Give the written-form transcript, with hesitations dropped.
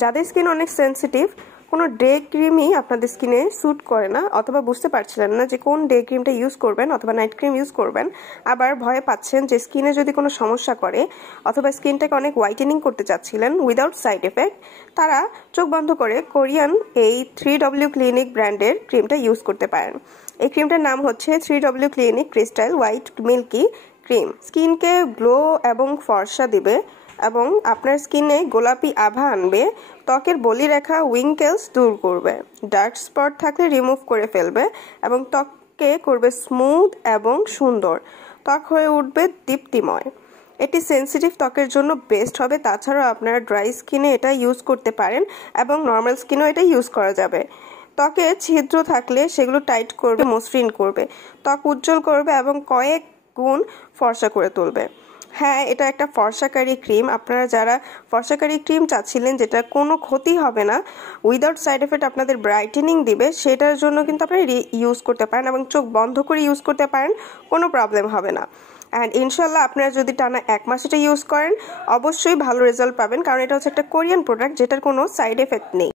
যাদের স্কিন অনেক সেন্সিটিভ, কোনো ডে ক্রিমই আপনাদের স্কিনে স্যুট করে না, অথবা বুঝতে পারছিলেন না যে কোন ডে ক্রিমটা ইউজ করবেন অথবা নাইট ক্রিম ইউজ করবেন, আবার ভয়ে পাচ্ছেন যে স্কিনে যদি কোনো সমস্যা করে, অথবা স্কিনটাকে অনেক হোয়াইটেনিং করতে চাচ্ছিলেন উইদাউট সাইড এফেক্ট, তারা চোখ বন্ধ করে কোরিয়ান এই 3W ক্লিনিক ব্র্যান্ডের ক্রিমটা ইউজ করতে পারেন। এই ক্রিমটার নাম হচ্ছে 3W clinic crystal white milky cream. স্কিনকে গ্লো এবং ফর্সা দিবে এবং আপনার স্কিনে গোলাপি আভা আনবে, ত্বকের বলিরেখা উইঙ্কেলস দূর করবে, ডার্ক স্পট থাকলে রিমুভ করে ফেলবে এবং ত্বককে করবে স্মুথ এবং সুন্দর, ত্বক হয়ে উঠবে দীপ্তিময়। এটি সেন্সিটিভ ত্বকের জন্য বেস্ট হবে। তাছাড়াও আপনারা ড্রাই স্কিনে এটা ইউজ করতে পারেন এবং নর্মাল স্কিনেও এটা ইউজ করা যাবে। ত্বকে ছিদ্র থাকলে সেগুলো টাইট করবে, মসৃণ করবে, ত্বক উজ্জ্বল করবে এবং কয়েক গুণ ফর্সা করে তুলবে। হ্যাঁ, এটা একটা ফর্সাকারী ক্রিম। আপনারা যারা ফর্সাকারী ক্রিম চাচ্ছিলেন যেটা কোনো ক্ষতি হবে না, উইদাউট সাইড এফেক্ট আপনাদের ব্রাইটেনিং দিবে, সেটার জন্য কিন্তু আপনারা ইউজ করতে পারেন এবং চোখ বন্ধ করে ইউজ করতে পারেন, কোনো প্রবলেম হবে না। অ্যান্ড ইনশাল্লাহ আপনারা যদি টানা 1 মাস এটা ইউজ করেন, অবশ্যই ভালো রেজাল্ট পাবেন, কারণ এটা হচ্ছে একটা কোরিয়ান প্রোডাক্ট যেটার কোনো সাইড এফেক্ট নেই।